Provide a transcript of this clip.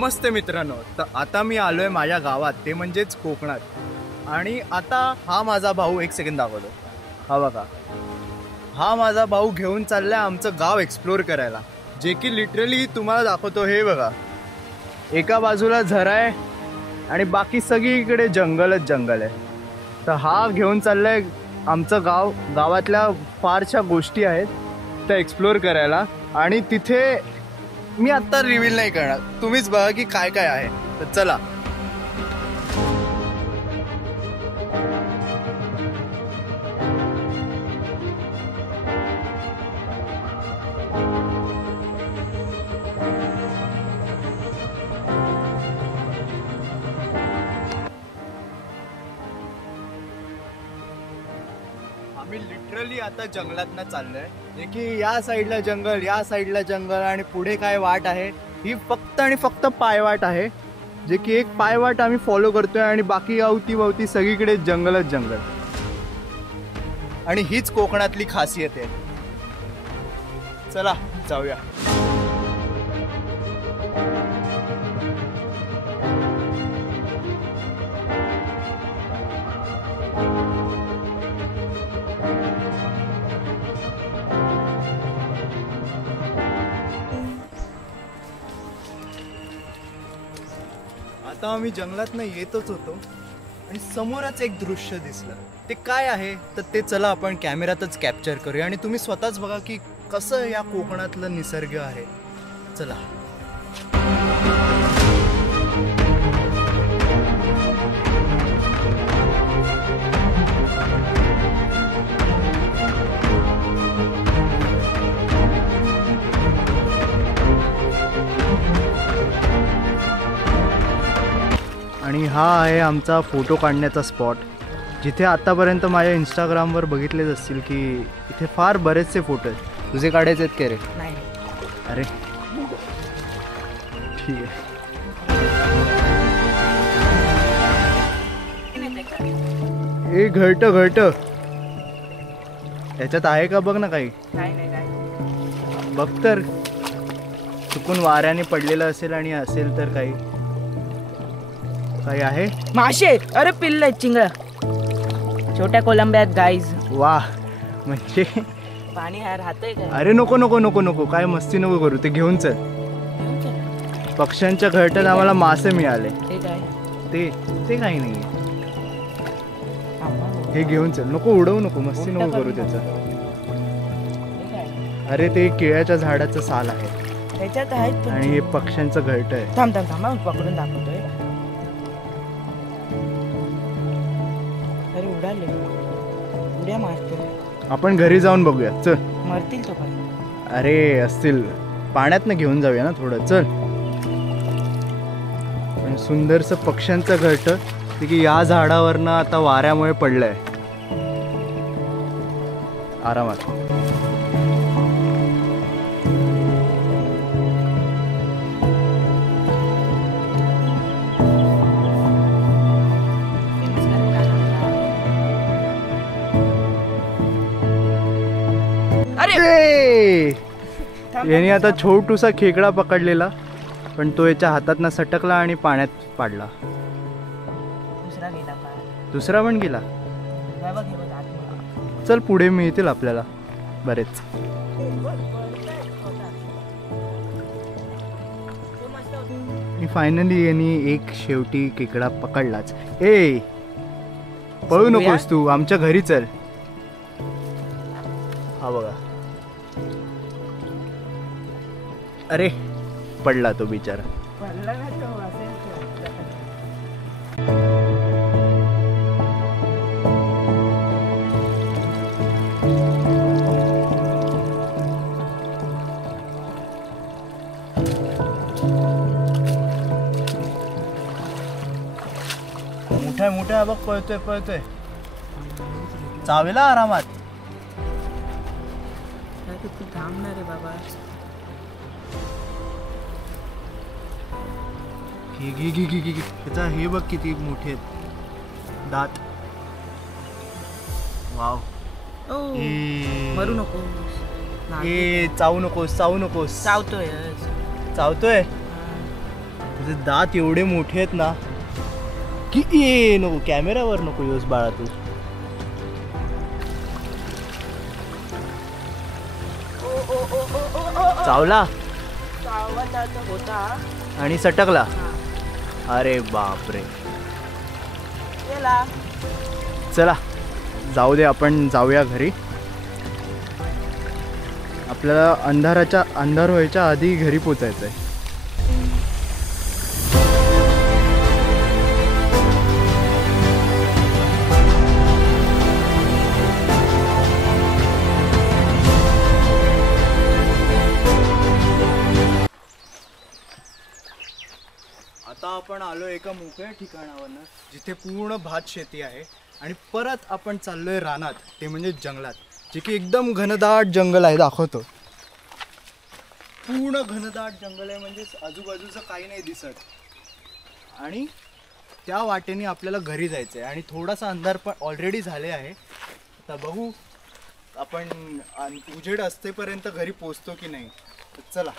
नमस्ते मित्रांनो, तर आता मी आलोय माझ्या गावात, ते म्हणजेच कोकणात. आणि आता हा माझा भाऊ, एक सेकंड दाखवतो, हा बघा, हा माझा भाऊ घेऊन चाललाय आमचं गाव एक्सप्लोर करायला, जे की लिटरली तुम्हाला दाखवतो. हे बघा, एका बाजूला झरा आहे आणि बाकी सगळीकडे जंगलच जंगल आहे. तर हा घेऊन चाललाय आमचं गाव, गावातल्या फारशा गोष्टी आहेत त्या एक्सप्लोर करायला. आणि तिथे मी आता रिव्हील नाही करणार, तुम्हीच बघा की काय काय आहे. तर चला. आम्ही लिटरली आता जंगलातनं चाललोय, जे की या साईडला जंगल, या साईडला जंगल आणि पुढे काय वाट आहे, ही फक्त आणि फक्त पायवाट आहे. जे की एक पायवाट आम्ही फॉलो करतोय आणि बाकी अवतीभवती सगळीकडे जंगलच जंगल. आणि हीच कोकणातली खासियत आहे. चला जाऊया. आता आम्ही जंगलातनं येतच होतो आणि समोरच एक दृश्य दिसलं. ते काय आहे तर ते चला आपण कॅमेऱ्यातच कॅप्चर करूया आणि तुम्ही स्वतःच बघा की कसं या कोकणातलं निसर्ग आहे. चला. आणि हा आहे आमचा फोटो काढण्याचा स्पॉट, जिथे आतापर्यंत माझ्या इंस्टाग्रामवर बघितलेच असतील की इथे फार बरेचसे फोटो आहेत. तुझे काढायचे आहेत का रे? नाही. अरे ठीक आहे. ए घरट घरट, याच्यात आहे का बघ ना काही. बघ तर, चुकून वाऱ्याने पडलेलं असेल आणि असेल तर काही काही आहे. मासे, अरे पिल्ल आहेत, चिंगळा, छोट्या कोलंब्यात गाईज. वाह, म्हणजे पाणी राहतंय का? अरे नको नको नको नको, काय मस्ती नको करू, ते घेऊन चल. पक्ष्यांच्या घरट्यात आम्हाला मासे मिळाले. ते काही नाही, हे घेऊन चल. नको उडवू नको, मस्ती नको करू त्याचं. अरे ते केळ्याच्या झाडाचं साल आहे त्याच्यात आहेत आणि हे पक्ष्यांचं घरट आहे. थांब थांब थांब, पकडून दाखवतोय. अरे उडाले, उड्या मारतोय. आपण घरी जाऊन बघूया, चल. मरतील तो पण. अरे असतील, पाण्यातनं घेऊन जाऊया ना थोडं, चल. पण सुंदरसं पक्ष्यांचं घरट, ते की या झाडावरनं आता वाऱ्यामुळे पडलंय आरामात. याने आता छोटूसा खेकडा पकडलेला, पण तो याच्या हातातनं सटकला आणि पाण्यात पाडला. दुसरा पण गेला. चल पुढे मिळतील आपल्याला बरेच. आणि फायनली यांनी एक शेवटी खेकडा पकडलाच. ए पळू नकोस तू, आमच्या घरी चल. हा बघा, अरे पडला तो बिचारा. मोठ्या मोठ्या बघ, पळतोय पळतोय, चावेला आरामात. थांबणार रे बाबा. त्याचा हे बघ किती मोठे आहेत दात. वाव. मरू नको. ए चावू नकोस, चावू नकोस. चावतोय. चावतोय. तुझे दात एवढे मोठे आहेत ना की ए नको कॅमेरावर नको योस बाळा तू. चावला होता आणि सटकला. अरे बापरे. गेला. चला जाऊ दे, आपण जाऊया घरी. आपल्याला अंधार व्हायच्या आधी घरी पोचायचं आहे. आता आपण आलो एका मोकळ्या ठिकाणावरनं जिथे पूर्ण भात शेती आहे आणि परत आपण चाललोय रानात, ते म्हणजे जंगलात, जे की एकदम घनदाट जंगल आहे. दाखवतो. पूर्ण घनदाट जंगल आहे, म्हणजे आजूबाजूचं काही नाही दिसत. आणि त्या वाटेने आपल्याला घरी जायचं आहे आणि थोडासा अंधार पण ऑलरेडी झाले आहे. आता बघू आपण उजेड असतेपर्यंत घरी पोचतो की नाही. तर चला.